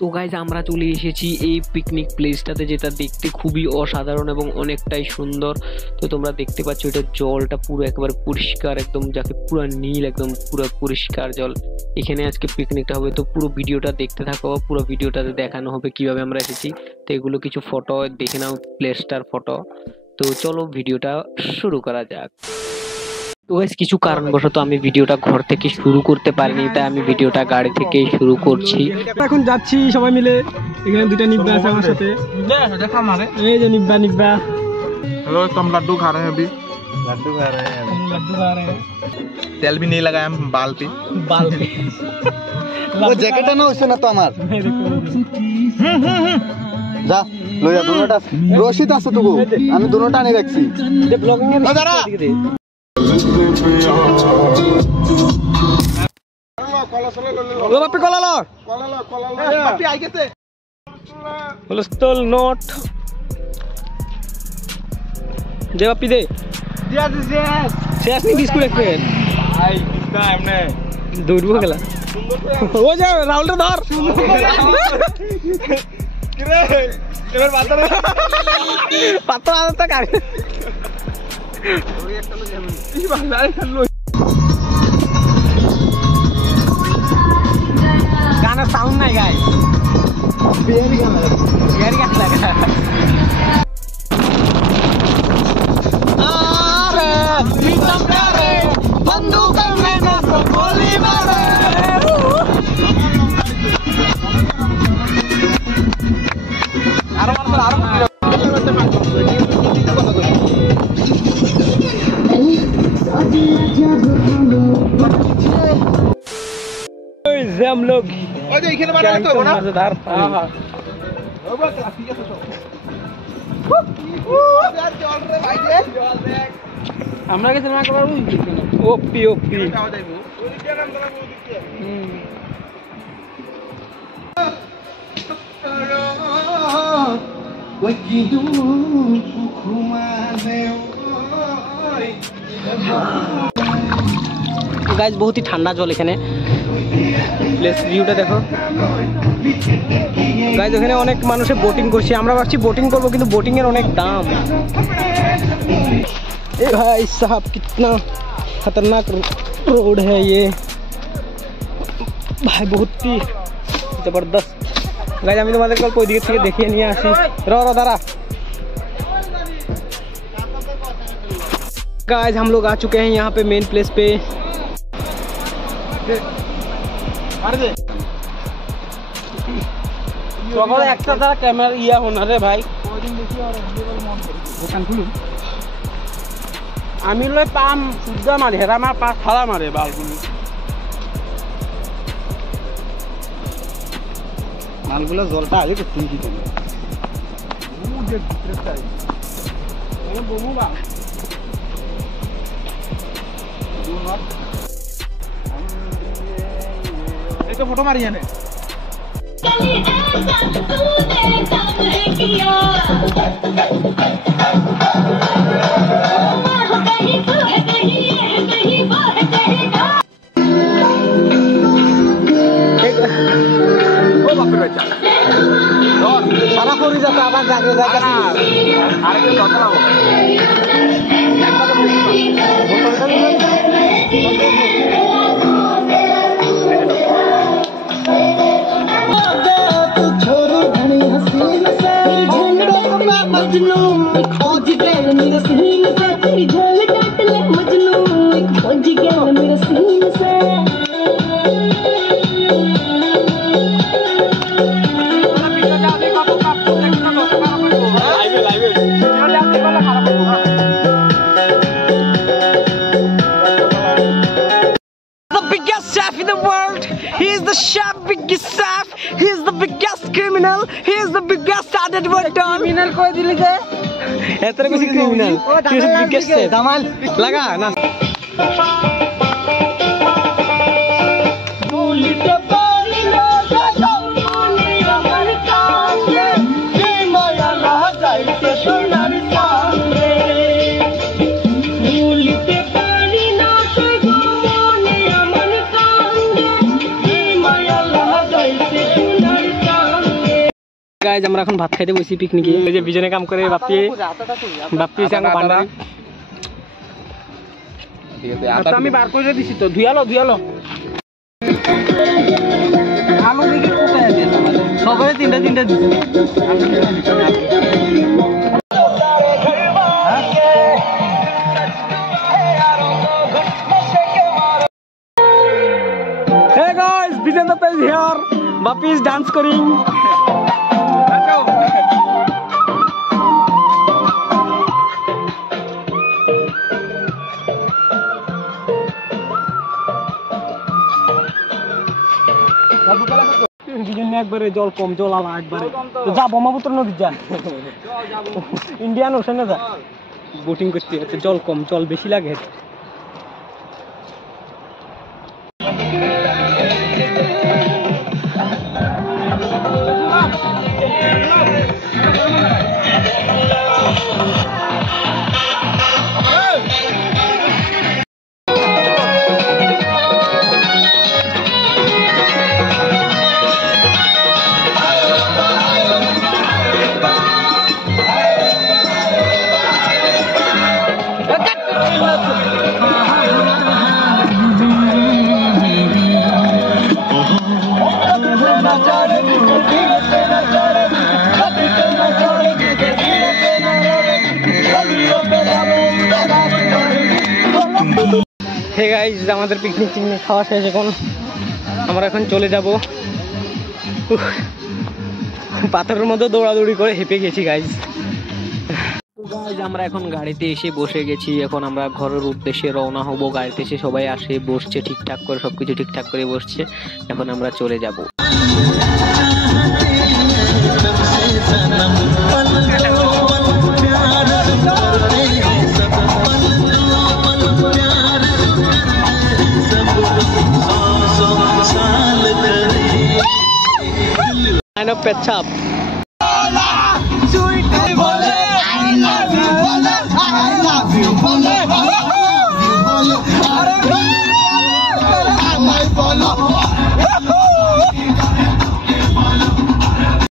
তো গাইজ আমরা চলে এসেছি এই পিকনিক প্লেসটাতে, যেটা দেখতে খুবই অসাধারণ এবং অনেকটাই সুন্দর। তো তোমরা দেখতে পাচ্ছ এটা জলটা পুরো একেবারে পরিষ্কার, একদম যাকে পুরো নীল, একদম পুরো পরিষ্কার জল। এখানে আজকে পিকনিকটা হবে, তো পুরো ভিডিওটা দেখতে থাকো। পুরো ভিডিওটাতে দেখানো হবে কিভাবে আমরা এসেছি। তো এগুলো কিছু ফটো দেখে নাও, প্লেসটার ফটো। তো চলো ভিডিওটা শুরু করা যাক। তো গাইস কিছু কারণবশত আমি ভিডিওটা ঘর থেকে শুরু করতে পারিনি, তাই আমি ভিডিওটা গাড়ি থেকেই শুরু করছি। এখন যাচ্ছি সবাই মিলে। এখানে দুটো নিব্বা আছে আমার সাথে। এই যে निब्बा हेलो, तो हम लड्डू खा रहे हैं अभी। लड्डू खा रहे हैं। तेल भी नहीं लगाया हम बाल पे। वो जैकेट है ना, उससे ना तो हमार जा लो या दोनोटा रोशित आसो तुगो আমি दोनोटा আনি রাখছি যে ব্লগিং এর দাদা লো বাপি কলা লো বাপি আই গেছে হলস্তল নট যে বাপি দে দিয়া দিছে শেষ নি বিস্কুট একটে আই কিটা এমনে দৌড়বো গেলা ও যা রাউন্ডে ধর কিরে এবার পাতর পাতর আদা কার ওই একটা লো যাবে এই বাজারে লো গানা সাউন্ড নাই গাইস বিয়ারি গানা লাগা আরে মিটম করে বন্দুক में ना तो गोली मारे हम लोग मजेदार আমরা গেছে না কবার ওপি ওপি गाइस बहुत ही ठंडा जल এখানে প্লেস ভিউটা দেখো গাইস। এখানে অনেক মানুষে বোটিং করছে, আমরা ভাবছি বোটিং করব কিন্তু বোটিং এর অনেক দাম। ए भाई साहब कितना खतरनाक रोड है ये भाई, बहुत ही जबरदस्त। गाइस আমি তোমাদের কল ওই দিক থেকে দেখিয়ে নিয়ে আসি। रो दारा गाइस हम लोग आ चुके हैं यहाँ पे मेन प्लेस पे। সকালে একটা দ্বারা ক্যামেরা ইয়া হোনা রে ভাই আমি লই পাম সুদ্ধা মারি হেরা আমার পা ফালা মারে বালগুলো মালগুলো জলটা আগে তো ঠিক দিতে एक फोटो मारिए ने সারা করে যাতে আবার জায়গা জায়গা আর একটু কথা বলো खोज गए मेरे सीने से तेरी झोल काट ले मजनू खोज गए मेरे सीने से The biggest chef in the world. He is the chef, biggest chef. He is the biggest criminal. He is the biggest advert. Criminal कोई दिल्ली से? এতরে বেশি ক্রিমিনাল তুই বিগেস্ট দামাল লাগা না গাইজ আমরা এখন ভাত খাইতে বসি পিকনিকে। এই যে বিজনে কাম করে বাপ্পি সাঙ্গ পান্ডারি। আচ্ছা আমি বার করে দিছি তো, ধুয়ালো আলু দেখি কোথায় আছে সবাই তিনটা দিছি। Hey guys, Bijan Datta is here. Bappi is dance करिंग। বিজনে একবারে জল কম, জল আলা একবারে তো যা ব্রহ্মপুত্র নদী যা, ইন্ডিয়ান ওশানে যা বোটিং করতে হচ্ছে। জল কম, জল বেশি লাগে। হে গাইজ, আমাদের পিকনিক খাওয়া শেষ। এখন আমরা এখন চলে যাব। পাথরের মধ্যে দৌড়াদৌড়ি করে হেঁপে গেছি গাইজ। আমরা এখন গাড়িতে এসে বসে গেছি। এখন আমরা ঘরের উদ্দেশ্যে রওনা হব। গাড়িতে এসে সবাই আসে, বসছে ঠিকঠাক করে, সবকিছু ঠিকঠাক করে বসছে। এখন আমরা চলে যাব। পেচ্ছাপ